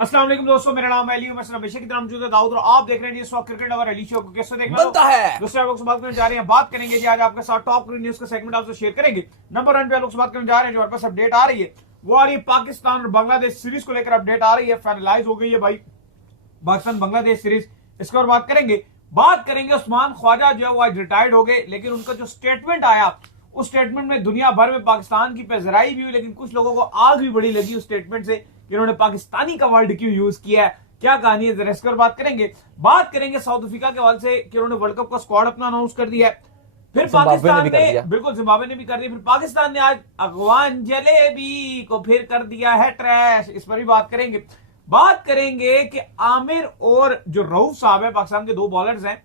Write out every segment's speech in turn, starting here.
अस्सलाम वालेकुम दोस्तों, मेरा नाम है अली। मैं हमेशा की तरह मौजूद है दाऊद और आप देख रहे हैं जी क्रिकेट और अली शो को। कैसे देखना बनता है दूसरे लोग से बात करने जा रहे हैं। बात करेंगे जी आज आपके साथ टॉप न्यूज का सेगमेंट आपसे शेयर करेंगे। नंबर 1 पे लोग से बात करने जा रहे हैं, जो हमारे पास अपडेट आ रही है वो आ रही है पाकिस्तान और बांग्लादेश सीरीज को लेकर अपडेट आ रही है। फाइनलाइज हो गई है भाई पाकिस्तान बांग्लादेश सीरीज। इसके और बात करेंगे उस्मान ख्वाजा जो है वो आज रिटायर्ड हो गए, लेकिन उनका जो स्टेटमेंट आया उस स्टेटमेंट में दुनिया भर में पाकिस्तान की पेजराई भी हुई, लेकिन कुछ लोगों को आग भी बड़ी लगी उस स्टेटमेंट से कि उन्होंने पाकिस्तानी का वर्ड क्यों यूज किया है, क्या कहानी है, जरा इसके बात करेंगे साउथ अफ्रीका के हवाले से कि उन्होंने वर्ल्ड कप का स्क्वाड अपना अनाउंस कर दिया है। फिर पाकिस्तान ने बिल्कुल जिम्बाब्वे ने भी कर दिया। फिर पाकिस्तान ने आज अफगान जलेबी को फिर कर दिया है ट्रैश। इस पर भी बात करेंगे कि आमिर और जो रऊफ साहब है, पाकिस्तान के दो बॉलर्स हैं,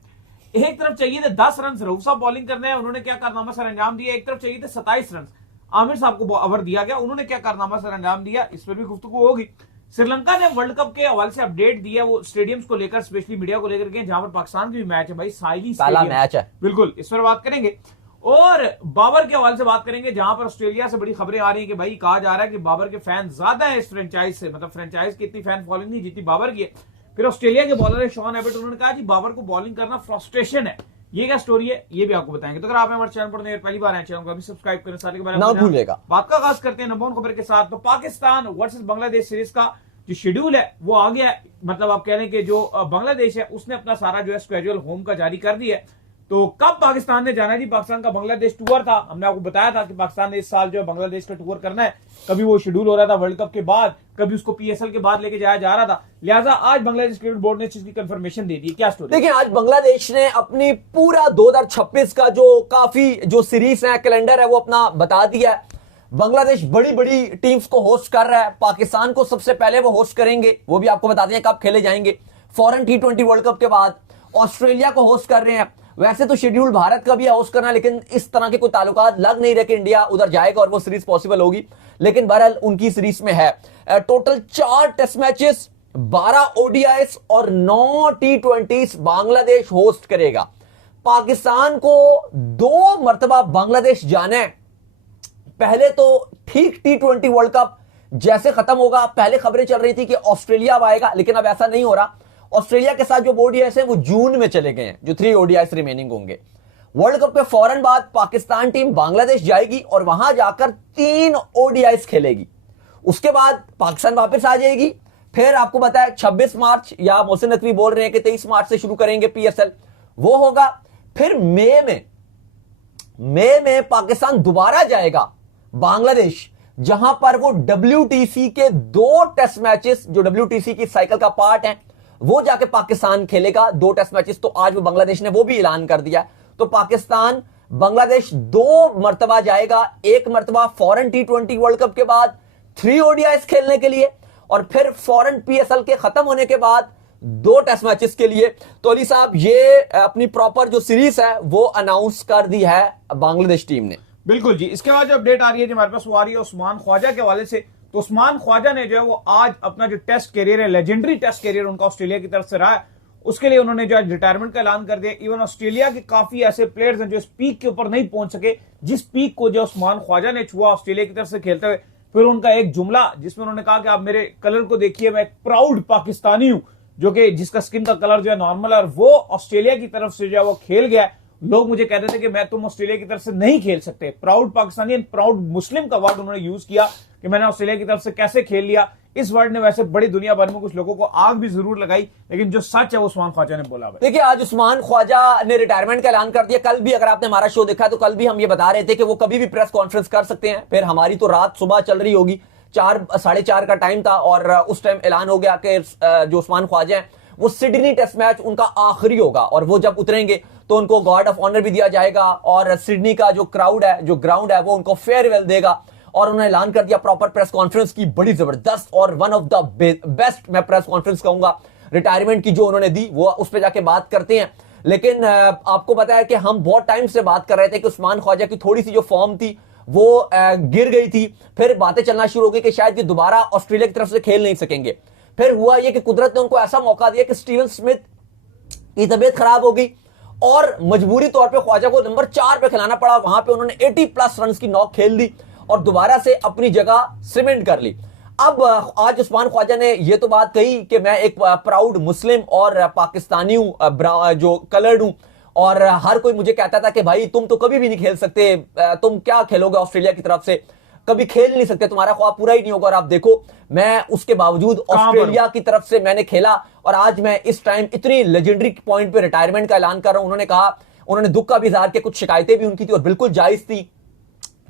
एक तरफ चाहिए थे 10 रन रऊफ साहब बॉलिंग करने हैं, उन्होंने क्या कारनामा सर अंजाम दिया। एक तरफ चाहिए थे 27 रन, आमिर साहब को ओवर दिया गया, उन्होंने क्या कारनामा सर अंजाम दिया, इस पर भी गुफ्तगू होगी। श्रीलंका ने वर्ल्ड कप के हवाले से अपडेट दिया, वो स्टेडियम्स को लेकर स्पेशली मीडिया को लेकर के, जहां पर पाकिस्तान की भी मैच है भाई, साइली पहला मैच है बिल्कुल, इस पर बात करेंगे। और बाबर के हवाले से बात करेंगे, जहां पर ऑस्ट्रेलिया से बड़ी खबरें आ रही हैं कि भाई कहा जा रहा है कि बाबर के फैन ज्यादा है इस फ्रेंचाइज से, मतलब फ्रेंचाइज की इतनी फैन फॉलोइंग नहीं जितनी बाबर की है। फिर ऑस्ट्रेलिया के बॉलर है शॉन एबट, उन्होंने कहा जी बाबर को बॉलिंग करना फ्रस्ट्रेशन है। ये क्या स्टोरी है ये भी आपको बताएंगे। तो अगर आप हमारे चैनल पर पहली बार आए, चैनल को अभी सब्सक्राइब करें, साथ के बारे में भूलिएगा। बात का आगाज करते हैं नंबर 1 खबर के साथ। तो पाकिस्तान वर्सेस बांग्लादेश सीरीज का जो शेड्यूल है वो आ गया है, मतलब आप कह रहे हैं कि जो बांग्लादेश है उसने अपना सारा जो है स्केड्यूल होम का जारी कर दिया है। तो कब पाकिस्तान ने जाना जी, पाकिस्तान का बांग्लादेश टूर था, हमने आपको बताया था कि पाकिस्तान ने इस साल जो है बांग्लादेश का टूर करना है। कभी वो शेड्यूल हो रहा था वर्ल्ड कप के बाद, कभी उसको पीएसएल के बाद लेके जाया जा रहा था, लिहाजा आज बांग्लादेश क्रिकेट बोर्ड ने इस चीज की कंफर्मेशन दे दी। क्या स्टोरी? देखिए, आज बांग्लादेश ने अपनी पूरा 2026 का जो काफी जो सीरीज है, कैलेंडर है, वो अपना बता दिया है। बांग्लादेश बड़ी बड़ी टीम्स को होस्ट कर रहा है। पाकिस्तान को सबसे पहले वो होस्ट करेंगे, वो भी आपको बता दें कब खेले जाएंगे, फॉरेन T20 वर्ल्ड कप के बाद। ऑस्ट्रेलिया को होस्ट कर रहे हैं। वैसे तो शेड्यूल भारत का भी होस्ट करना, लेकिन इस तरह के कोई ताल्लुकात लग नहीं रहे कि इंडिया उधर जाएगा और वो सीरीज पॉसिबल होगी, लेकिन बहरहाल उनकी सीरीज में है। टोटल 4 टेस्ट मैचेस, 12 ODIs और 9 T20s बांग्लादेश होस्ट करेगा। पाकिस्तान को 2 मरतबा बांग्लादेश जाना है। पहले तो ठीक T20 वर्ल्ड कप जैसे खत्म होगा, पहले खबरें चल रही थी कि ऑस्ट्रेलिया आएगा, लेकिन अब ऐसा नहीं हो रहा। ऑस्ट्रेलिया के साथ जो ODIs है वो जून में चले गए हैं, जो 3 ODIs रिमेनिंग होंगे। वर्ल्ड कप के फौरन बाद पाकिस्तान टीम बांग्लादेश जाएगी और वहां जाकर 3 ODIs खेलेगी। उसके बाद पाकिस्तान वापस आ जाएगी। फिर आपको पता है 26 मार्च, या मोहसिन नकवी बोल रहे हैं कि 23 मार्च से शुरू करेंगे PSL, वो होगा। फिर मई में पाकिस्तान दोबारा जाएगा बांग्लादेश, जहां पर वो WTC के 2 टेस्ट मैचेस, जो WTC की साइकिल का पार्ट है, वो जाके पाकिस्तान खेलेगा 2 टेस्ट मैचेस। तो आज वो बांग्लादेश ने वो भी ऐलान कर दिया। तो पाकिस्तान बांग्लादेश 2 मरतबा जाएगा, 1 मरतबा फॉरेन T20 वर्ल्ड कप के बाद 3 ODIs खेलने के लिए, और फिर फॉरेन PSL के खत्म होने के बाद 2 टेस्ट मैचेस के लिए। तो अली साहब, ये अपनी प्रॉपर जो सीरीज है वो अनाउंस कर दी है बांग्लादेश टीम ने। बिल्कुल जी। इसके बाद जो अपडेट आ रही है हमारे पास वो आ रही है उस्मान ख्वाजा के हवाले से। तो उस्मान ख्वाजा ने जो है वो आज अपना जो टेस्ट कैरियर है, लेजेंडरी टेस्ट कैरियर उनका ऑस्ट्रेलिया की तरफ से रहा है, उसके लिए उन्होंने जो आज रिटायरमेंट का ऐलान कर दिया। इवन ऑस्ट्रेलिया के काफी ऐसे प्लेयर्स हैं जो इस पीक के ऊपर नहीं पहुंच सके, जिस पीक को जो उस्मान ख्वाजा ने छुआ ऑस्ट्रेलिया की तरफ से खेलते हुए। फिर उनका एक जुमला जिसमें उन्होंने कहा कि आप मेरे कलर को देखिए, मैं एक प्राउड पाकिस्तानी हूं, जो कि जिसका स्किन का कलर जो है नॉर्मल है, और वो ऑस्ट्रेलिया की तरफ से जो है वो खेल गया। लोग मुझे कहते थे कि मैं तुम ऑस्ट्रेलिया की तरफ से नहीं खेल सकते। प्राउड पाकिस्तानी एंड प्राउड मुस्लिम का वर्ड उन्होंने यूज किया कि मैंने ऑस्ट्रेलिया की तरफ से कैसे खेल लिया। इस वर्ड ने वैसे बड़ी दुनिया भर में कुछ लोगों को आग भी जरूर लगाई, लेकिन जो सच है वो उस्मान ख्वाजा ने बोला। देखिए, आज उस्मान ख्वाजा ने रिटायरमेंट का ऐलान कर दिया। कल भी अगर आपने हमारा शो देखा तो कल भी हम ये बता रहे थे कि वो कभी भी प्रेस कॉन्फ्रेंस कर सकते हैं। फिर हमारी तो रात सुबह चल रही होगी, 4 साढ़े 4 का टाइम था, और उस टाइम ऐलान हो गया कि जो उस्मान ख्वाजा है वो सिडनी टेस्ट मैच उनका आखिरी होगा, और वो जब उतरेंगे तो उनको गार्ड ऑफ ऑनर भी दिया जाएगा, और सिडनी का जो क्राउड है, जो ग्राउंड है, वो उनको फेयरवेल देगा। और उन्होंने ऐलान कर दिया प्रॉपर प्रेस कॉन्फ्रेंस की, बड़ी जबरदस्त और वन ऑफ द बेस्ट मैं प्रेस कॉन्फ्रेंस कहूंगा रिटायरमेंट की जो उन्होंने दी, वो उस पर जाके बात करते हैं। लेकिन आपको पता है कि हम बहुत टाइम से बात कर रहे थे कि उस्मान ख्वाजा की थोड़ी सी जो फॉर्म थी वो गिर गई थी। फिर बातें चलना शुरू हो गई कि शायद ये दोबारा ऑस्ट्रेलिया की तरफ से खेल नहीं सकेंगे। फिर हुआ ये कि कुदरत ने उनको ऐसा मौका दिया कि स्टीवन स्मिथ की तबीयत खराब हो गई, और मजबूरी तौर पे ख्वाजा को नंबर 4 पे खिलाना पड़ा। वहां पे उन्होंने 80+ रन की नॉक खेल दी और दोबारा से अपनी जगह सीमेंट कर ली। अब आज उस्मान ख्वाजा ने ये तो बात कही कि मैं एक प्राउड मुस्लिम और पाकिस्तानी हूं, जो कलर्ड हूं, और हर कोई मुझे कहता था कि भाई तुम तो कभी भी नहीं खेल सकते, तुम क्या खेलोगे ऑस्ट्रेलिया की तरफ से, कभी खेल नहीं सकते, तुम्हारा ख्वाब पूरा ही नहीं होगा। और आप देखो मैं उसके बावजूद ऑस्ट्रेलिया की तरफ से मैंने खेला और आज मैं इस टाइम इतनी लेजेंडरी पॉइंट पे रिटायरमेंट का ऐलान कर रहा हूं। उन्होंने कहा, उन्होंने दुख का भी इजहार किया, कुछ शिकायतें भी उनकी थी और बिल्कुल जायज थी।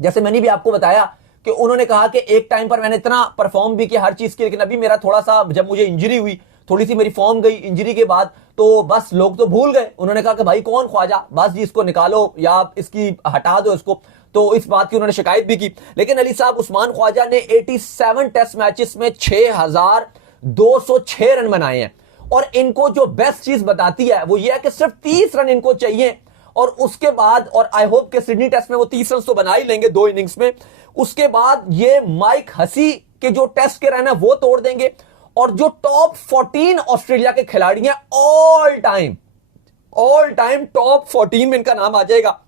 जैसे मैंने भी आपको बताया कि उन्होंने कहा कि एक टाइम पर मैंने इतना परफॉर्म भी किया हर चीज की, लेकिन अभी मेरा थोड़ा सा, जब मुझे इंजरी हुई, थोड़ी सी मेरी फॉर्म गई इंजरी के बाद, तो बस लोग तो भूल गए। उन्होंने कहा कि भाई कौन ख्वाजा, बस जी इसको निकालो या इसकी हटा दो इसको। तो इस बात की उन्होंने शिकायत भी की। लेकिन अली साहब, उस्मान ख्वाजा ने 87 टेस्ट मैचेस में 6206 रन बनाए हैं और इनको जो बेस्ट चीज बताती है वो ये है कि सिर्फ 30 रन इनको चाहिए और उसके बाद, और आई होप कि सिडनी टेस्ट में वो 30 रन तो बना ही लेंगे 2 इनिंग्स में, उसके बाद ये माइक हसी के जो टेस्ट के रन है वो तोड़ देंगे और जो टॉप 14 ऑस्ट्रेलिया के खिलाड़ी हैं ऑल टाइम टॉप 14 में इनका नाम आ जाएगा।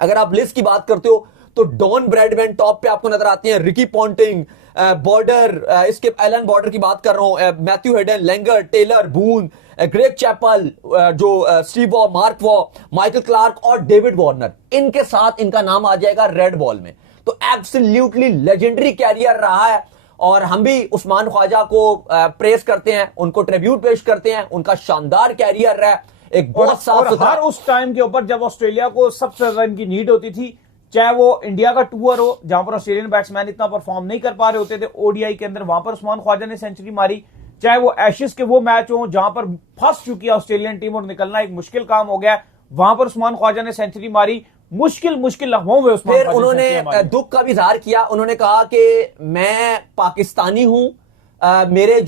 अगर आप लिस्ट की बात करते हो तो डॉन ब्रैडमैन टॉप पे आपको नजर आते हैं, रिकी पॉन्टिंग, बॉर्डर, इसके एलन बॉर्डर की बात कर रहा हूं, मैथ्यू हेडन, लेंगर, टेलर, बून, ग्रेग चैपल, जो Steve Waugh, mark Waugh, Michael Clarke और डेविड वार्नर, इनके साथ इनका नाम आ जाएगा रेड बॉल में। तो एब्सोल्युटली लेजेंडरी कैरियर रहा है और हम भी उस्मान ख्वाजा को प्रेस करते हैं, उनको ट्रिब्यूट पेश करते हैं। उनका शानदार कैरियर रहा है, एक बहुत साफ सुथरा। हर उस टाइम के ऊपर जब ऑस्ट्रेलिया को सबसे ज्यादा इनकी नीड होती थी, चाहे वो इंडिया का टूर हो जहां पर ऑस्ट्रेलियन बैट्समैन इतना परफॉर्म नहीं कर पा रहे होते थे ओडीआई के अंदर, वहां पर उस्मान ख्वाजा ने सेंचुरी मारी, चाहे वो एशेज के वो मैच हो जहां पर फंस चुकी है ऑस्ट्रेलियन टीम और निकलना एक मुश्किल काम हो गया, वहां पर उस्मान ख्वाजा ने सेंचुरी मारी। मुश्किल लम्हों में उस्मान फिर उन्होंने दुख का भी इजहार किया। उन्होंने कहा कि मैं पाकिस्तानी हूं, मेरे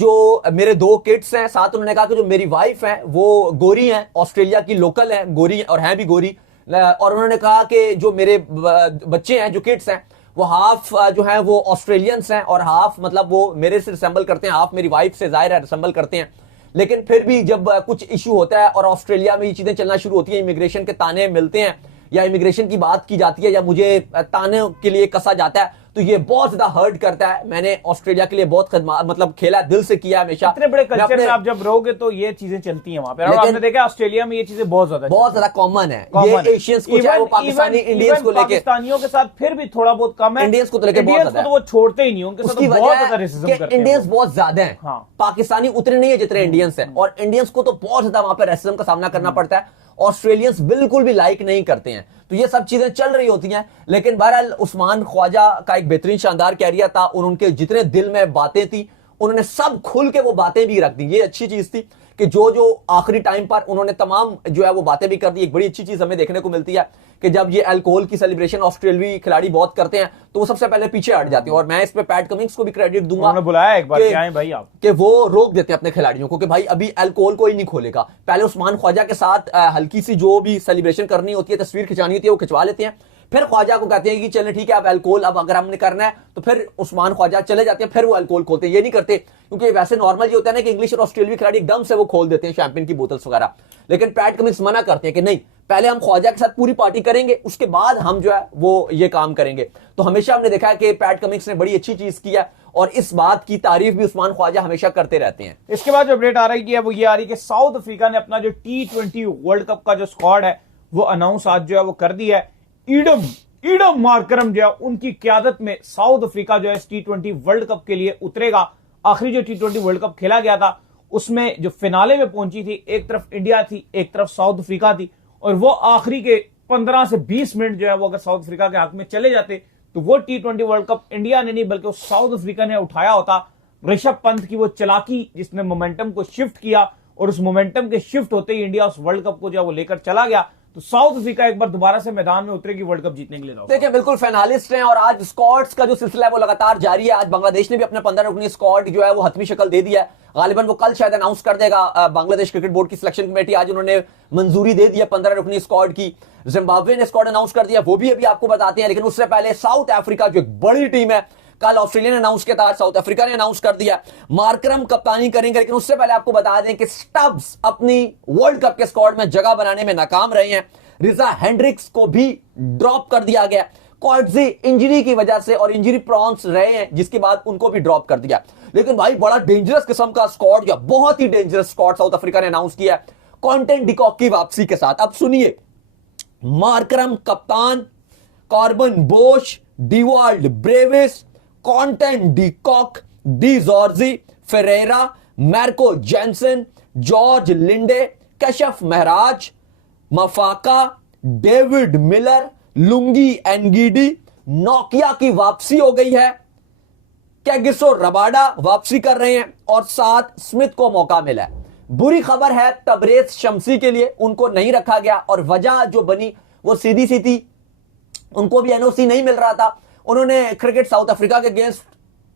2 किड्स हैं, साथ उन्होंने कहा कि जो मेरी वाइफ है वो गोरी हैं, ऑस्ट्रेलिया की लोकल है, गोरी और हैं भी गोरी। और उन्होंने कहा कि जो मेरे बच्चे हैं, जो किड्स हैं, वो हाफ जो हैं वो ऑस्ट्रेलियंस हैं और हाफ मतलब वो मेरे से रिसेंबल करते हैं, हाफ मेरी वाइफ से जाहिर है रिसेंबल करते हैं। लेकिन फिर भी जब कुछ इशू होता है और ऑस्ट्रेलिया में ये चीजें चलना शुरू होती है, इमिग्रेशन के ताने मिलते हैं या इमिग्रेशन की बात की जाती है या मुझे ताने के लिए कसा जाता है, तो ये बहुत ज्यादा हर्ट करता है। मैंने ऑस्ट्रेलिया के लिए बहुत मतलब खेला, दिल से किया हमेशा। इतने बड़े कल्चर में आप जब रहोगे तो ये चीजें चलती हैं वहां पे, और आपने देखा ऑस्ट्रेलिया में ये चीजें बहुत ज्यादा कॉमन है। ये एशियंस को, चाहे वो पाकिस्तानी इंडियंस को लेके, पाकिस्तानियों के साथ फिर भी थोड़ा बहुत कम है, इंडियंस को तो लेके बहुत ज्यादा, तो वो छोड़ते ही नहीं, उनके साथ बहुत ज्यादा रेसिज्म करते हैं। इंडियंस बहुत ज्यादा हैं, पाकिस्तानी उतने नहीं है जितने इंडियंस हैं, और इंडियंस को तो बहुत ज्यादा वहां पर रेसिज्म का सामना करना पड़ता है। ऑस्ट्रेलियंस बिल्कुल भी लाइक नहीं करते हैं। तो ये सब चीजें चल रही होती हैं। लेकिन बहरहाल उस्मान ख्वाजा का एक बेहतरीन शानदार कैरियर था और उनके जितने दिल में बातें थी उन्होंने सब खुल के वो बातें भी रख दी। ये अच्छी चीज थी कि जो आखिरी टाइम पर उन्होंने तमाम जो है वो बातें भी कर दी। एक बड़ी अच्छी चीज हमें देखने को मिलती है कि जब ये अल्कोहल की सेलिब्रेशन ऑस्ट्रेलियाई खिलाड़ी बहुत करते हैं तो वो सबसे पहले पीछे हट जाते हैं, और मैं इस पे पैट कमिंग्स को भी क्रेडिट दूंगा। उन्होंने बुलाया एक बार आए भाई आप, कि वो रोक देते हैं अपने खिलाड़ियों को कि भाई अभी अल्कोहल कोई नहीं खोलेगा। पहले उस्मान ख्वाजा के साथ हल्की सी जो भी सेलिब्रेशन करनी होती है, तस्वीर खिंचानी होती है, वो खिंचवा लेते हैं। फिर ख्वाजा को कहते हैं कि चले ठीक है आप अल्कोहल अब अगर हमने करना है, तो फिर उस्मान ख्वाजा चले जाते हैं, फिर वो अल्कोहल खोलते हैं। ये नहीं करते क्योंकि वैसे नॉर्मल ये होता है ना कि इंग्लिश और ऑस्ट्रेलियाई खिलाड़ी एकदम से वो खोल देते हैं शैंपेन की बोतल्स वगैरह, लेकिन पैट कमिंस मना करते हैं कि नहीं, पहले हम ख्वाजा के साथ पूरी पार्टी करेंगे, उसके बाद हम जो है वो ये काम करेंगे। तो हमेशा हमने देखा है कि पैट कमिंस ने बड़ी अच्छी चीज की है और इस बात की तारीफ भी उस्मान ख्वाजा हमेशा करते रहते हैं। इसके बाद जो अपडेट आ रही है वो ये आ रही है कि साउथ अफ्रीका ने अपना जो T20 वर्ल्ड कप का जो स्क्वाड है वो अनाउंस आज जो है वो कर दिया है। ईडम मार्करम जो है उनकी क्यादत में साउथ अफ्रीका जो है T20 वर्ल्ड कप के लिए उतरेगा। आखिरी जो T20 वर्ल्ड कप खेला गया था उसमें जो फिनाले में पहुंची थी, एक तरफ इंडिया थी, एक तरफ साउथ अफ्रीका थी, और वो आखिरी के 15 से 20 मिनट जो है वो अगर साउथ अफ्रीका के हक में चले जाते तो वो T20 वर्ल्ड कप इंडिया ने नहीं बल्कि साउथ अफ्रीका ने उठाया होता। ऋषभ पंत की वो चलाकी जिसने मोमेंटम को शिफ्ट किया, और उस मोमेंटम के शिफ्ट होते ही इंडिया उस वर्ल्ड कप को जो वो लेकर चला गया। तो साउथ अफ्रीका एक बार दोबारा से मैदान में उतरेगी वर्ल्ड कप जीतने के लिए। देखिए बिल्कुल फाइनलिस्ट हैं और आज स्क्वाड्स का जो सिलसिला है वो लगातार जारी है। आज बांग्लादेश ने भी अपना 15 रुकनी स्क्वाड जो है वो हतमी शक्ल दे दिया है। गालिबन वो कल शायद अनाउंस कर देगा। बांग्लादेश क्रिकेट बोर्ड की सिलेक्शन कमेटी आज उन्होंने मंजूरी दे दी है 15 रुकनी स्क्वाड की। जिम्बाब्वे ने स्क्वाड अनाउंस कर दिया, वो भी अभी आपको बताते हैं। लेकिन उससे पहले साउथ अफ्रीका जो एक बड़ी टीम है, कल ऑस्ट्रेलिया ने अनाउंस किया था, साउथ अफ्रीका ने अनाउंस कर दिया। मार्करम कप्तानी करेंगे, लेकिन उससे पहले आपको बता दें कि स्टब्स अपनी वर्ल्ड कप के स्क्वाड में जगह बनाने में नाकाम रहे हैं। रिजा हेंड्रिक्स को भी ड्रॉप कर दिया गया। क्वार्टजी इंजरी की वजह से और इंजरी प्रॉन्स रहे हैं, जिसके बाद उनको भी ड्रॉप कर दिया। लेकिन भाई बड़ा डेंजरस किस्म का स्क्वाड, या बहुत ही डेंजरस स्क्वाड साउथ अफ्रीका ने अनाउंस किया है क्विंटन डिकॉक की वापसी के साथ। अब सुनिए, मार्करम कप्तान, Corbin Bosch, Dewald Brevis, Quinton de Kock, de Zorzi, Ferreira, Marco Jansen, George Linde, Keshav Maharaj, Maphaka, David Miller, Lungi Ngidi, नोकिया की वापसी हो गई है, कैगिसो रबाडा वापसी कर रहे हैं और साथ स्मिथ को मौका मिला है। बुरी खबर है तबरेज शमसी के लिए, उनको नहीं रखा गया और वजह जो बनी वो सीधी सी थी, उनको भी एनओसी नहीं मिल रहा था। उन्होंने क्रिकेट साउथ अफ्रीका के अगेंस्ट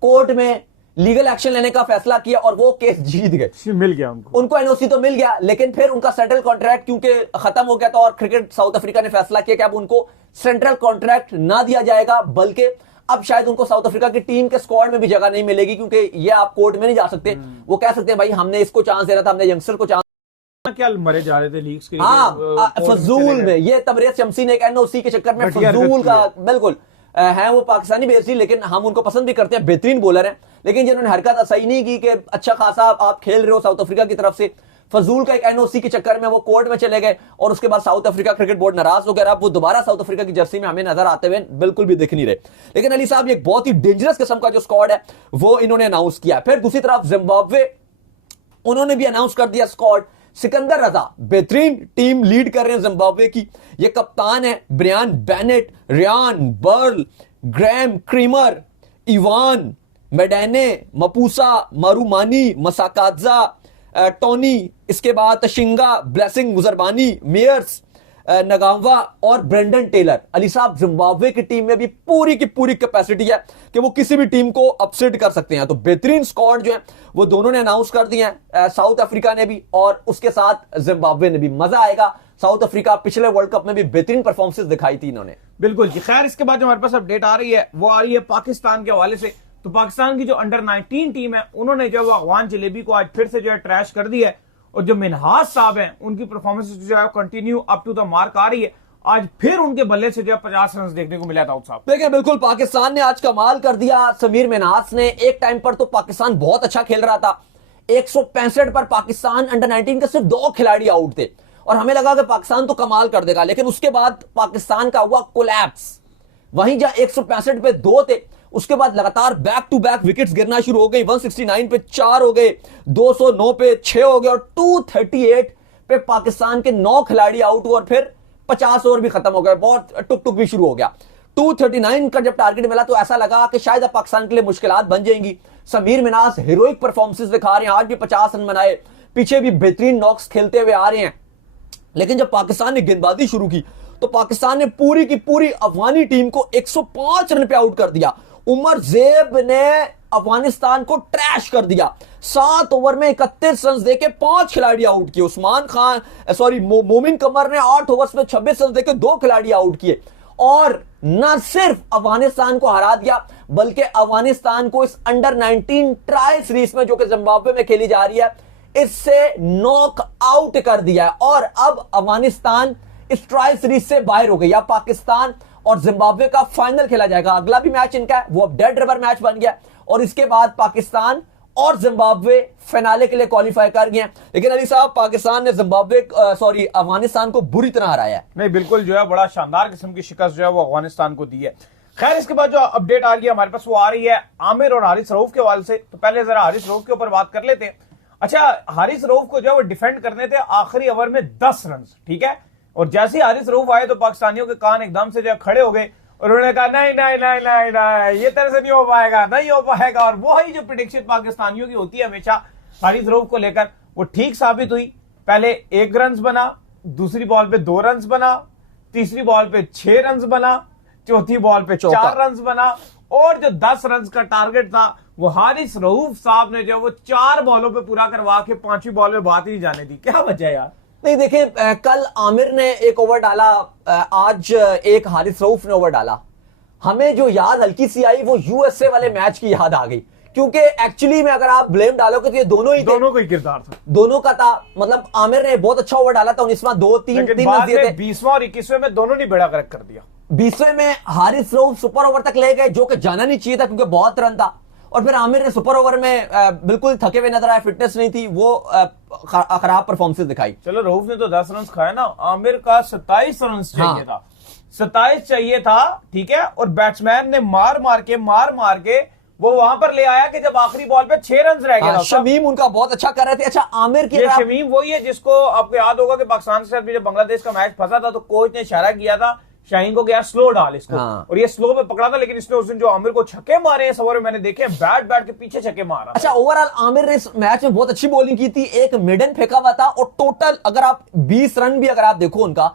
कोर्ट में लीगल एक्शन लेने का फैसला किया और वो केस जीत गए, मिल गया उनको एनओसी तो मिल गया, लेकिन फिर उनका सेंट्रल कॉन्ट्रैक्ट क्योंकि खत्म हो गया था और क्रिकेट साउथ अफ्रीका ने फैसला किया कि अब उनको सेंट्रल कॉन्ट्रैक्ट ना दिया जाएगा, बल्कि अब शायद उनको साउथ अफ्रीका की टीम के स्क्वाड में भी जगह नहीं मिलेगी, क्योंकि ये आप कोर्ट में नहीं जा सकते। वो कह सकते हैं भाई हमने इसको चांस दे रहा था, हमने यंगस्टर को चांस, क्या मरे जा रहे थे लीग्स के लिए। हाँ फजूल में ये तबरेज शमसी ने एक एनओसी के चक्कर में फजूल का, बिल्कुल है वो पाकिस्तानी बेसी, लेकिन हम उनको पसंद भी करते हैं, बेहतरीन बॉलर हैं, लेकिन जिन्होंने हरकत सही नहीं की कि अच्छा खासा आप खेल रहे हो साउथ अफ्रीका की तरफ से, फजूल का एक एनओसी के चक्कर में वो कोर्ट में चले गए और उसके बाद साउथ अफ्रीका क्रिकेट बोर्ड नाराज हो गया। अब वो दोबारा साउथ अफ्रीका की जर्सी में हमें नजर आते हुए बिल्कुल भी दिख नहीं रहे। लेकिन अली साहब ये एक बहुत ही डेंजरस किस्म का जो स्क्वाड है वो इन्होंने अनाउंस किया। फिर दूसरी तरफ जिम्बाब्वे, उन्होंने भी अनाउंस कर दिया स्क्वाड। सिकंदर रजा बेहतरीन टीम लीड कर रहे हैं जिम्बाब्वे की, ये कप्तान है Brian Bennett, Riyan बर्ल, Graeme creamer, Ivan मेडेने, मपूसा, मारूमानी, मसाकाजा, Tony, इसके बाद तशिंगा, ब्लेसिंग मुजरबानी, मेयर्स, नगावा और ब्रेंडन टेलर। अली साहब जिम्बाब्वे की टीम में भी पूरी की पूरी कैपेसिटी है कि वो किसी भी टीम को अपसेट कर सकते हैं। तो बेहतरीन स्क्वाड जो है वो दोनों ने अनाउंस कर दिए हैं, साउथ अफ्रीका ने भी और उसके साथ जिम्बाब्वे ने भी। मजा आएगा, साउथ अफ्रीका पिछले वर्ल्ड कप में भी बेहतरीन परफॉर्मेंस दिखाई थी इन्होंने। बिल्कुल जी। खैर इसके बाद जो हमारे पास अपडेट आ रही है वो आ रही है पाकिस्तान के हवाले से। तो पाकिस्तान की जो अंडर 19 टीम है उन्होंने जो अफगान जलेबी को आज फिर से जो है ट्रैश कर दिया है और जो मिनहाज साहब हैं उनकी परफॉर्मेंस जो है continue up to the mark आ रही है। आज फिर उनके बल्ले से जो 50 रन देखने को मिला था साहब। देखिए बिल्कुल पाकिस्तान ने आज कमाल कर दिया। समीर मिनहाज ने एक टाइम पर तो पाकिस्तान बहुत अच्छा खेल रहा था, 165 पर पाकिस्तान अंडर 19 के सिर्फ 2 खिलाड़ी आउट थे और हमें लगा कि पाकिस्तान तो कमाल कर देगा, लेकिन उसके बाद पाकिस्तान का हुआ कोलैप्स। वहीं जहां 165 पे 2 थे, उसके बाद लगातार बैक टू बैक विकेट्स गिरना शुरू हो गई। 169 पे 4 हो गए, 209 पे 6 हो गए और 238 पे पाकिस्तान के 9 खिलाड़ी आउट हुए और फिर 50 ओवर भी खत्म हो गए, बहुत टुक टुक भी शुरू हो गया। 239 का जब टारगेट मिला तो ऐसा लगा कि शायद अब पाकिस्तान के लिए मुश्किलात बन जाएंगी। समीर मिनाज हीरोइक परफॉर्मेंस दिखा रहे हैं, आज भी 50 रन बनाए, पीछे भी बेहतरीन नॉक्स खेलते हुए आ रहे हैं। लेकिन जब पाकिस्तान ने गेंदबाजी शुरू की तो पाकिस्तान ने पूरी की पूरी अफगानी टीम को 105 रन पे आउट कर दिया। उमर जेब ने अफगानिस्तान को ट्रैश कर दिया, 7 ओवर में 31 रन देके 5 खिलाड़ी आउट किए। उस्मान खान मोमिन कमर ने 8 ओवर्स में 26 रन देके 2 खिलाड़ी आउट किए और न सिर्फ अफगानिस्तान को हरा दिया बल्कि अफगानिस्तान को इस अंडर 19 ट्रायल सीरीज में जो कि जिम्बाब्वे में खेली जा रही है इससे नॉक आउट कर दिया है और अब अफगानिस्तान इस ट्रायल सीरीज से बाहर हो गई। अब पाकिस्तान और जिम्बाब्वे का फाइनल खेला जाएगा। अगला भी मैच इनका है वो अब डेड रिवर मैच बन गया और इसके बाद पाकिस्तान और जिम्बाब्वे फिनाले के लिए क्वालिफाई कर गए। लेकिन अली साहब पाकिस्तान ने अफगानिस्तान को बुरी तरह हराया है। नहीं बिल्कुल जो है बड़ा शानदार किस्म की शिकस्त जो है वो अफगानिस्तान को दी है। खैर इसके बाद जो अपडेट आ रही है हमारे पास वो आ रही है आमिर और हारिस रऊफ के हवाले से। तो पहले जरा हारिस रऊफ के ऊपर बात कर लेते हैं। अच्छा, हारिस रऊफ को जो है वो डिफेंड करने थे आखिरी ओवर में 10 रन, ठीक है, और जैसे ही हारिस रऊफ आए तो पाकिस्तानियों के कान एकदम से जो खड़े हो गए और उन्होंने कहा नहीं नहीं नहीं नहीं नहीं ये तरह से नहीं हो पाएगा, नहीं हो पाएगा। और वो ही जो प्रेडिक्शन पाकिस्तानियों की होती है हमेशा हारिस रऊफ को लेकर, वो ठीक साबित हुई। पहले 1 रन बना, दूसरी बॉल पे 2 रन बना, तीसरी बॉल पे 6 रन बना, चौथी बॉल पे 4 रन बना और जो 10 रन का टारगेट था वो हारिस रऊफ साहब ने जो वो 4 बॉलों पे पूरा करवा के 5वीं बॉल में बात ही नहीं जाने दी। क्या वजह यार? नहीं देखिए, कल आमिर ने एक ओवर डाला, आज एक हारिस रऊफ ने ओवर डाला। हमें जो याद हल्की सी आई वो यूएसए वाले मैच की याद आ गई, क्योंकि एक्चुअली में अगर आप ब्लेम डालोगे तो ये दोनों को ही किरदार था, दोनों का था। मतलब आमिर ने बहुत अच्छा ओवर डाला था 19वां 2-3 दिन दिए थे, 20वां और 21वें में दोनों ने बेड़ा गर्क कर दिया। 20वें में हारिस रऊफ सुपर ओवर तक ले गए, जो कि जाना नहीं चाहिए था क्योंकि बहुत रन था। और फिर आमिर ने सुपर ओवर में बिल्कुल थके हुए नजर आए, फिटनेस नहीं थी, वो खराब परफॉर्मेंस दिखाई। चलो रऊफ ने तो 10 रन खाया ना, आमिर का 27 रन चाहिए था, 27 चाहिए था, ठीक है। और बैट्समैन ने मार मार के वो वहां पर ले आया कि जब आखिरी बॉल पे 6 रन रह गए। शमीम उनका बहुत अच्छा कर रहे थे। अच्छा, आमिर के शमीम वही है जिसको आपको याद होगा कि पाकिस्तान के साथ भी जब बांग्लादेश का मैच फंसा था तो कोच ने इशारा किया था शाहीन को कि यार स्लो डाल इसको, और ये स्लो में पकड़ा था, लेकिन इसने उस दिन जो आमिर को छक्के मारे हैं सवार में मैंने देखे, बैट के पीछे छक्के मारा। अच्छा, ओवरऑल आमिर ने इस मैच में बहुत अच्छी बॉलिंग की थी, एक मिडन फेंका हुआ था, और टोटल अगर आप 20 रन भी अगर आप देखो उनका,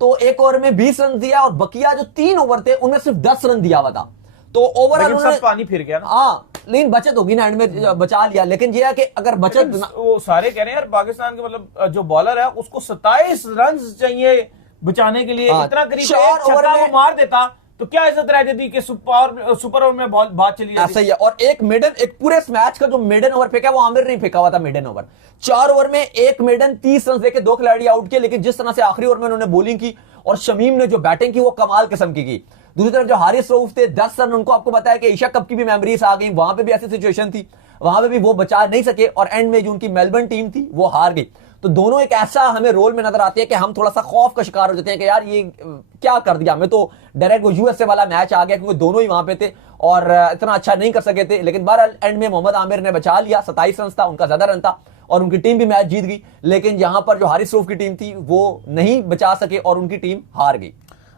तो एक ओवर में 20 रन दिया और बकिया जो 3 ओवर थे उनमें सिर्फ 10 रन दिया हुआ था। तो ओवरऑल सब पानी फिर गया ना। हाँ, लेकिन बचत होगी ना, एंड में बचा लिया, लेकिन ये है कि अगर बचत वो सारे कह रहे हैं यार पाकिस्तान के मतलब जो बॉलर है उसको 27 रन चाहिए बचाने के लिए, इतना करीब छक्का वो मार देता तो क्या इज्जत रह जाती कि सुपर ओवर में बात चली जाती। सही है। और एक पूरे मैच का जो मेडन ओवर फेंका वो आमिर नहीं फेंका हुआ था। मेडन ओवर 4 ओवर में एक मेडन 30 रन देके 2 खिलाड़ी आउट किए, लेकिन जिस तरह से आखिरी ओवर में उन्होंने बॉलिंग की और शमीम ने जो बैटिंग की वो कमाल किस्म की। दूसरी तरफ जो हारिस रऊफ थे 10 रन, उनको आपको बताया कि एशिया कप की भी मेमोरीज आ गई, वहां पे भी ऐसी सिचुएशन थी, वहां पे भी वो बचा नहीं सके और एंड में जो उनकी मेलबर्न टीम थी वो हार गई। तो दोनों एक ऐसा हमें रोल में नजर आते हैं कि हम थोड़ा सा खौफ का शिकार हो जाते हैं कि यार ये क्या कर दिया हमें, तो डायरेक्ट वो यूएसए वाला मैच आ गया क्योंकि दोनों ही वहां पे थे और इतना अच्छा नहीं कर सके थे। लेकिन बहरहाल एंड में मोहम्मद आमिर ने बचा लिया, 27 रन था, उनका ज्यादा रन था और उनकी टीम भी मैच जीत गई। लेकिन यहां पर जो हारिस रऊफ की टीम थी वो नहीं बचा सके और उनकी टीम हार गई।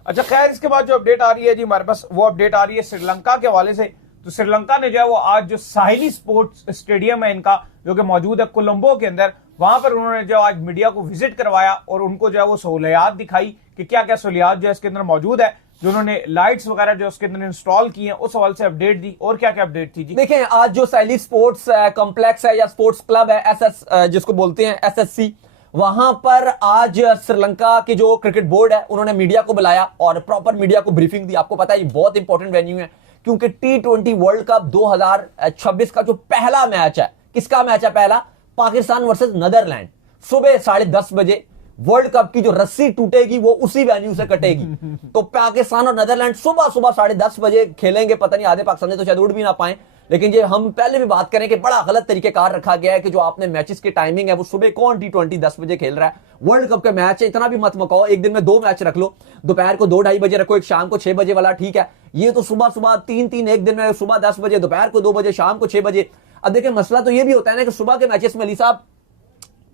अच्छा खैर, इसके बाद जो अपडेट आ रही है जी हमारे पास, वो अपडेट आ रही है श्रीलंका के हवाले से। तो श्रीलंका ने जो है वो आज जो साहिली स्पोर्ट्स स्टेडियम है इनका, जो कि मौजूद है कोलंबो के अंदर, वहां पर उन्होंने जो आज मीडिया को विजिट करवाया और उनको जो है वो सहूलियात दिखाई कि क्या क्या सहूलियात जो है इसके अंदर मौजूद है, जो उन्होंने लाइट्स वगैरह जो उसके अंदर इंस्टॉल की हैं, उस हवाले से अपडेट दी। और क्या क्या अपडेट थी जी? देखें, आज जो साहिली स्पोर्ट्स कॉम्प्लेक्स है या स्पोर्ट्स क्लब है, एसएस जिसको बोलते हैं, SSC, वहां पर आज श्रीलंका के जो क्रिकेट बोर्ड है उन्होंने मीडिया को बुलाया और प्रॉपर मीडिया को ब्रीफिंग दी। आपको पता है ये बहुत इंपॉर्टेंट वेन्यू है क्योंकि T20 वर्ल्ड कप 2026 का जो पहला मैच है, किसका मैच है पहला? Pakistan versus Netherland. सुबह 10:30 बजे वर्ल्ड कप की जो रस्सी टूटेगी वो उसी वेन्यू से कटेगी। तो पाकिस्तान और नीदरलैंड सुबह 10:30 बजे खेलेंगे। पता नहीं आधे पाकिस्तानी तो शायद उड़ भी ना पाए, लेकिन ये हम पहले भी बात करें कि बड़ा गलत तरीकेकार रखा गया है कि जो आपने मैचेस की टाइमिंग है वो सुबह कौन T20 10 बजे खेल रहा है? वर्ल्ड कप के मैच है, इतना भी मत मकाओ। एक दिन में 2 मैच रख लो, दोपहर को 2-2:30 बजे रखो, एक शाम को 6 बजे वाला, ठीक है। ये तो सुबह 3 एक दिन में, सुबह 10 बजे, दोपहर को 2 बजे, शाम को 6 बजे। अब देखिए मसला तो ये भी होता है ना कि सुबह के मैचेस में अली साहब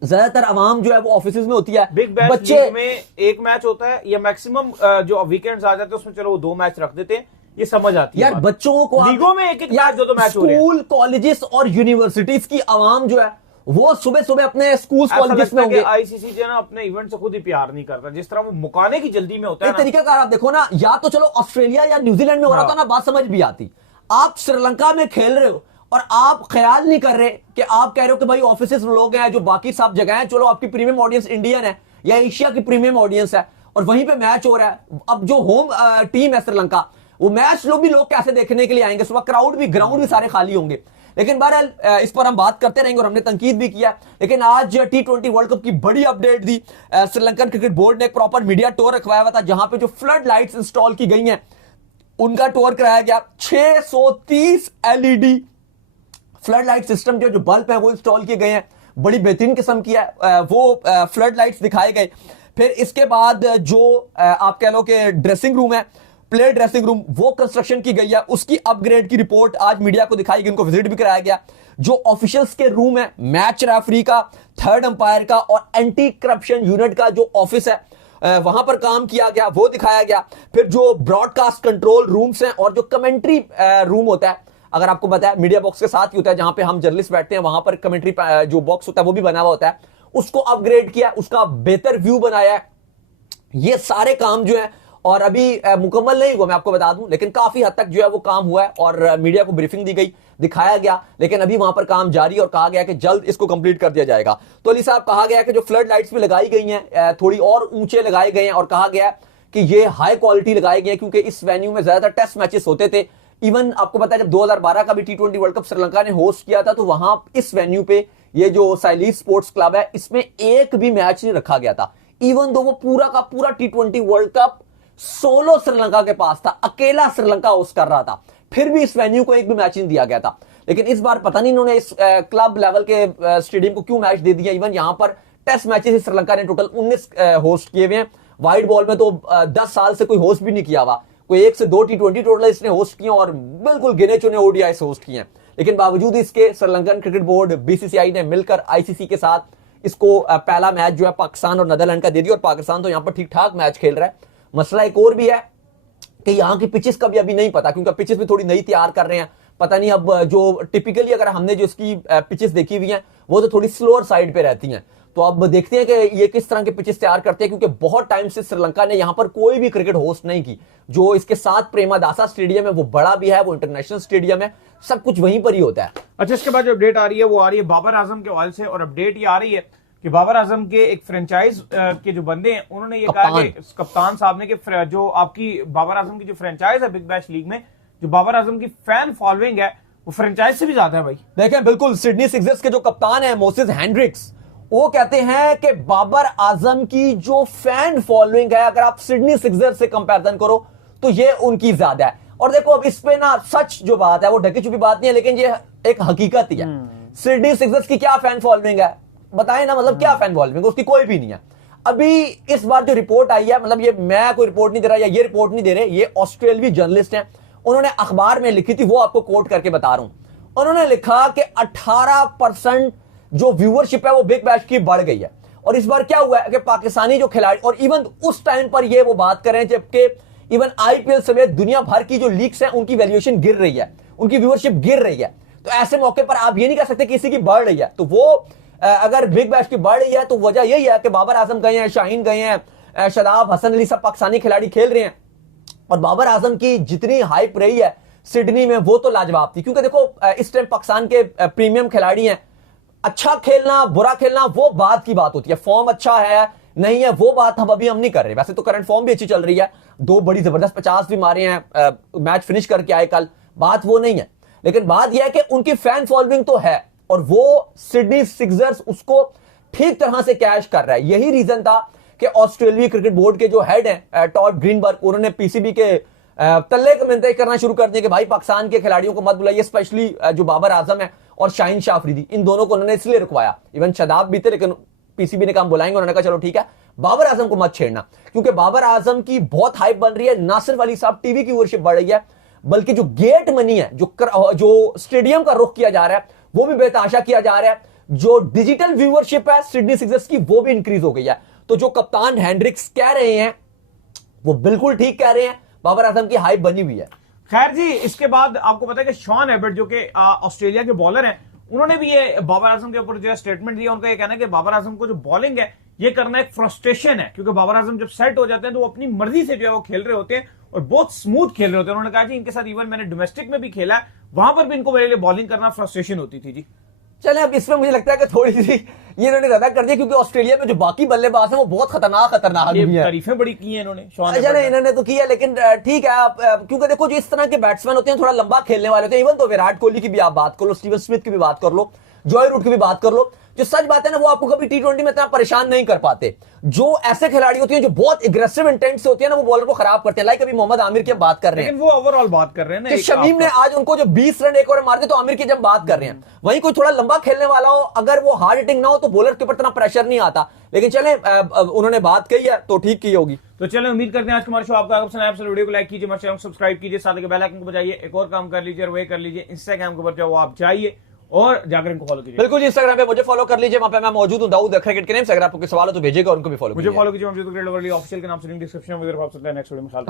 ज्यादातर आवाम जो है वो ऑफिस में होती है, बिग बैश बच्चे में एक मैच होता है या मैक्सिमम जो वीकेंड्स आ जाते हैं उसमें चलो वो 2 मैच रख देते हैं, ये समझ आती है यार। बच्चों को लीगों में एक मैच, 2 मैच हो रहे हैं। स्कूल कॉलेजेस और यूनिवर्सिटीज की आवाम जो है वो सुबह सुबह अपने स्कूल कॉलेजेस में होंगे। आईसीसी जो है ना अपने इवेंट से खुद ही प्यार नहीं करता, जिस तरह वो मुकाने की जल्दी में होता है। तरीका कार आप देखो ना, या तो चलो ऑस्ट्रेलिया या न्यूजीलैंड में हो रहा था ना, बात समझ भी आती। आप श्रीलंका में खेल रहे हो और आप ख्याल नहीं कर रहे कि आप कह रहे हो कि भाई ऑफिस लोग हैं जो बाकी सब जगह हैं, चलो आपकी प्रीमियम ऑडियंस इंडियन है या एशिया की प्रीमियम ऑडियंस है और वहीं पे मैच हो रहा है। अब जो होम टीम है श्रीलंका, वो मैच लोग कैसे देखने के लिए आएंगे? सुबह क्राउड भी, ग्राउंड भी सारे खाली होंगे। लेकिन बहरहाल इस पर हम बात करते रहेंगे और हमने तनकीद भी किया। लेकिन आज T20 वर्ल्ड कप की बड़ी अपडेट दी। श्रीलंकन क्रिकेट बोर्ड ने एक प्रॉपर मीडिया टूर रखवाया हुआ था जहां पे जो फ्लड लाइट्स इंस्टॉल की गई हैं उनका टूर कराया गया। 630 LED फ्लड लाइट सिस्टम जो बल्ब है वो इंस्टॉल किए गए हैं, बड़ी बेहतरीन किस्म की है वो फ्लड लाइट्स दिखाए गए। फिर इसके बाद जो आप कह लो कि ड्रेसिंग रूम है, प्लेयर ड्रेसिंग रूम, वो कंस्ट्रक्शन की गई है, उसकी अपग्रेड की रिपोर्ट आज मीडिया को दिखाई गई, उनको विजिट भी कराया गया। जो ऑफिशियल्स के रूम है, मैच रेफरी का, थर्ड अंपायर का और एंटी करप्शन यूनिट का जो ऑफिस है वहां पर काम किया गया, वो दिखाया गया। फिर जो ब्रॉडकास्ट कंट्रोल रूम्स हैं और जो कमेंट्री रूम होता है, अगर आपको पता है मीडिया बॉक्स के साथ ही होता है जहां पे हम जर्नलिस्ट बैठते हैं, वहां पर कमेंट्री जो बॉक्स होता है वो भी बना हुआ होता है, उसको अपग्रेड किया, उसका बेहतर व्यू बनाया है। ये सारे काम जो है, और अभी मुकम्मल नहीं हुआ मैं आपको बता दूं, लेकिन काफी हद तक जो है वो काम हुआ है और मीडिया को ब्रीफिंग दी गई, दिखाया गया। लेकिन अभी वहां पर काम जारी और कहा गया कि जल्द इसको कंप्लीट कर दिया जाएगा। तो अली साहब, कहा गया कि जो फ्लड लाइट्स भी लगाई गई हैं थोड़ी और ऊंचे लगाए गए हैं और कहा गया कि ये हाई क्वालिटी लगाए गए क्योंकि इस वेन्यू में ज्यादातर टेस्ट मैचेस होते थे। इवन आपको पता है जब 2012 का भी T20 वर्ल्ड कप श्रीलंका ने होस्ट किया था तो वहां इस वेन्यू पे ये जो साइली स्पोर्ट्स क्लब है इसमें एक भी मैच नहीं रखा गया था। इवन दो वो पूरा का पूरा T20 world cup solo Sri Lanka के पास था, अकेला श्रीलंका होस्ट कर रहा था, फिर भी इस वेन्यू को एक भी मैच नहीं दिया गया था। लेकिन इस बार पता नहीं इन्होंने इस क्लब लेवल के स्टेडियम को क्यों मैच दे दिया। इवन यहां पर टेस्ट मैचेस श्रीलंका ने टोटल 19 होस्ट किए हुए हैं। वाइट बॉल में तो 10 साल से कोई होस्ट भी नहीं किया हुआ, कोई 1 से 2 T20 टोटल इसने होस्ट किए और बिल्कुल गिने चुने ओडीआई होस्ट किए हैं। लेकिन बावजूद इसके श्रीलंकन क्रिकेट बोर्ड बीसीसीआई ने मिलकर आईसीसी के साथ इसको पहला मैच जो है पाकिस्तान और नीदरलैंड का दे दिया, और पाकिस्तान तो यहां पर ठीक ठाक मैच खेल रहा है। मसला एक और भी है कि यहाँ की पिचेस का भी अभी नहीं पता, क्योंकि पिचेस भी थोड़ी नई तैयार कर रहे हैं। पता नहीं अब जो टिपिकली अगर हमने जो इसकी पिचेस देखी हुई हैं वो तो थोड़ी स्लोअर साइड पे रहती हैं, तो अब देखते हैं कि ये किस तरह के पिचेस तैयार करते हैं, क्योंकि बहुत टाइम से श्रीलंका ने यहां पर कोई भी क्रिकेट होस्ट नहीं की। जो इसके साथ प्रेमादासा स्टेडियम है वो बड़ा भी है, वो इंटरनेशनल स्टेडियम है, सब कुछ वहीं पर ही होता है। अच्छा, इसके बाद जो अपडेट आ रही है वो आ रही है बाबर आजम के हवाले से, और अपडेट ये आ रही है कि बाबर आजम के एक फ्रेंचाइज के जो बंदे हैं उन्होंने ये कहा कि कप्तान साहब ने कि जो आपकी बाबर आजम की जो फ्रेंचाइज है बिग बैश लीग में, जो बाबर आजम की फैन फॉलोइंग है वो फ्रेंचाइज से भी ज्यादा है भाई। देखें, बिल्कुल सिडनी सिक्सर्स के जो कप्तान है मोसेस हेंड्रिक्स, वो कहते हैं कि बाबर आजम की जो फैन फॉलोइंग है अगर आप सिडनी सिक्सर्स से कंपैरिजन करो तो ये उनकी ज्यादा है। और देखो अब इस पे ना सच जो बात है वो ढकी छुपी बात नहीं है, लेकिन ये एक हकीकत ही है। सिडनी सिक्सर्स की क्या फैन फॉलोइंग है बताएं ना, मतलब क्या फैन फॉलोइंग, उसकी कोई भी नहीं है। अभी इस बार जो रिपोर्ट आई है, मतलब ये मैं कोई रिपोर्ट नहीं दे रहा या ये रिपोर्ट नहीं दे रहे, ये ऑस्ट्रेलियाई जर्नलिस्ट हैं, उन्होंने अखबार में लिखी थी, वो आपको कोट करके बता रहा हूं। उन्होंने लिखा कि 18% जो व्यूअरशिप है वो बिग बैश की बढ़ गई है। और इस बार क्या हुआ है कि पाकिस्तानी जो खिलाड़ी, और इवन उस टाइम पर ये वो बात करें जबकि इवन आईपीएल समेत दुनिया भर की जो लीग्स हैं उनकी वैल्यूएशन गिर रही है, उनकी व्यूअरशिप गिर रही है। तो ऐसे मौके पर आप ये नहीं कह सकते किसी की बढ़ रही है। तो वो अगर बिग बैश की बढ़ रही है तो वजह यही है कि बाबर आजम गए हैं, शाहीन गए हैं, शादाब, हसन अली, सब पाकिस्तानी खिलाड़ी खेल रहे हैं। और बाबर आजम की जितनी हाइप रही है सिडनी में वो तो लाजवाब थी, क्योंकि देखो इस टाइम पाकिस्तान के प्रीमियम खिलाड़ी हैं। अच्छा खेलना बुरा खेलना वो बात की बात होती है, फॉर्म अच्छा है नहीं है वो बात हम नहीं कर रहे। वैसे तो करंट फॉर्म भी अच्छी चल रही है, 2 बड़ी जबरदस्त 50 भी मारे हैं, मैच फिनिश करके आए कल, बात वो नहीं है। लेकिन बात यह है कि उनकी फैन फॉलोइंग तो है और वो सिडनी सिक्सर्स उसको ठीक तरह से कैश कर रहा है। यही रीजन था कि ऑस्ट्रेलियाई क्रिकेट बोर्ड के जो हेड हैं टॉड ग्रीनबर्ग, उन्होंने पीसीबी के तल्ले को मिन्नतें करना शुरू कर दिया कि भाई पाकिस्तान के खिलाड़ियों को मत बुलाइए, स्पेशली जो बाबर आजम है और शाहीन शाह अफरीदी, इन दोनों को उन्होंने इसलिए रुकवाया। इवन शादाब भी थे, लेकिन पीसीबी ने काम बुलाएंगे, उन्होंने कहा चलो ठीक है, बाबर आजम को मत छेड़ना, क्योंकि बाबर आजम की बहुत हाइप बन रही है। ना सिर्फ अली साहब टीवी की व्यूअरशिप बढ़ रही है, बल्कि जो गेट मनी है, जो स्टेडियम का रुख किया जा रहा है वो भी बेतहाशा किया जा रहा है। जो डिजिटल व्यूअरशिप है सिडनी सिक्सर्स की वो भी इंक्रीज हो गई है। तो जो कप्तान हेंड्रिक्स कह रहे हैं वो बिल्कुल ठीक कह रहे हैं, बाबर आजम की हाइप बनी हुई है। खैर जी, इसके बाद आपको पता है कि शॉन एबर्ट जो कि ऑस्ट्रेलिया के बॉलर हैं, उन्होंने भी ये बाबर आजम के ऊपर जो है स्टेटमेंट दिया। उनका ये कहना है कि बाबर आजम को जो बॉलिंग है ये करना एक फ्रस्ट्रेशन है, क्योंकि बाबर आजम जब सेट हो जाते हैं तो वो अपनी मर्जी से जो है वो खेल रहे होते हैं और बहुत स्मूथ खेल रहे होते हैं। उन्होंने कहा जी इनके साथ इवन मैंने डोमेस्टिक में भी खेला है, वहां पर भी इनको मेरे लिए बॉलिंग करना फ्रस्ट्रेशन होती थी जी। चले अब इसमें मुझे लगता है कि थोड़ी सी ये इन्होंने ज्यादा कर दिया, क्योंकि ऑस्ट्रेलिया में जो बाकी बल्लेबाज हैं वो बहुत खतरनाक भी हैं। तारीफें बड़ी की हैं इन्होंने, इन्होंने तो किया, लेकिन ठीक है आप, क्योंकि देखो जो इस तरह के बैट्समैन होते हैं थोड़ा लंबा खेलने वाले होते हैं। इवन तो विराट कोहली की भी आप बात कर लो, स्टीवन स्मिथ की भी बात कर लो, जॉय रूट की भी बात कर लो, जो सच बात है ना वो आपको कभी T20 में इतना परेशान नहीं कर पाते। जो ऐसे खिलाड़ी होते हैं जो बहुत एग्रेसिव इंटेंट से होते हैं ना, वो बॉलर को खराब करते हैं। लाइक अभी मोहम्मद आमिर की हम बात कर रहे हैं, लेकिन वो ओवरऑल बात कर रहे हैं ना, शमीम ने आज उनको जो 20 रन एक ओवर मारते तो आमिर की जब बात कर रहे हैं, वहीं कोई थोड़ा लंबा खेलने वाला हो, अगर वो हार्ड हिटिंग ना हो तो बॉलर के ऊपर इतना प्रेशर नहीं आता। लेकिन चले उन्होंने बात कही है तो ठीक की होगी। तो चलो उम्मीद करते हैं आज हमारे शो आपका पसंद आया। वीडियो को लाइक कीजिए, हमारे चैनल को सब्सक्राइब कीजिए, साथ ही बेल आइकन को बजाइए, एक और काम कर लीजिए और वही कर लीजिए, इंस्टाग्राम के ऊपर जाओ आप जाइए और जाकर इनको फॉलो कीजिए। बिल्कुल, इंस्टाग्राम पे मुझे फॉलो कर लीजिए, वहां पे मैं मौजूद हूं दाऊद क्रिकेट के नेम से। अगर आपको कोई सवाल हो तो भेजिएगा और उनको भी फॉलो कीजिए। मुझे फॉलो कीजिए, ऑफिशियल के नाम से लिंक डिस्क्रिप्शन में, नेक्स्ट वीडियो में।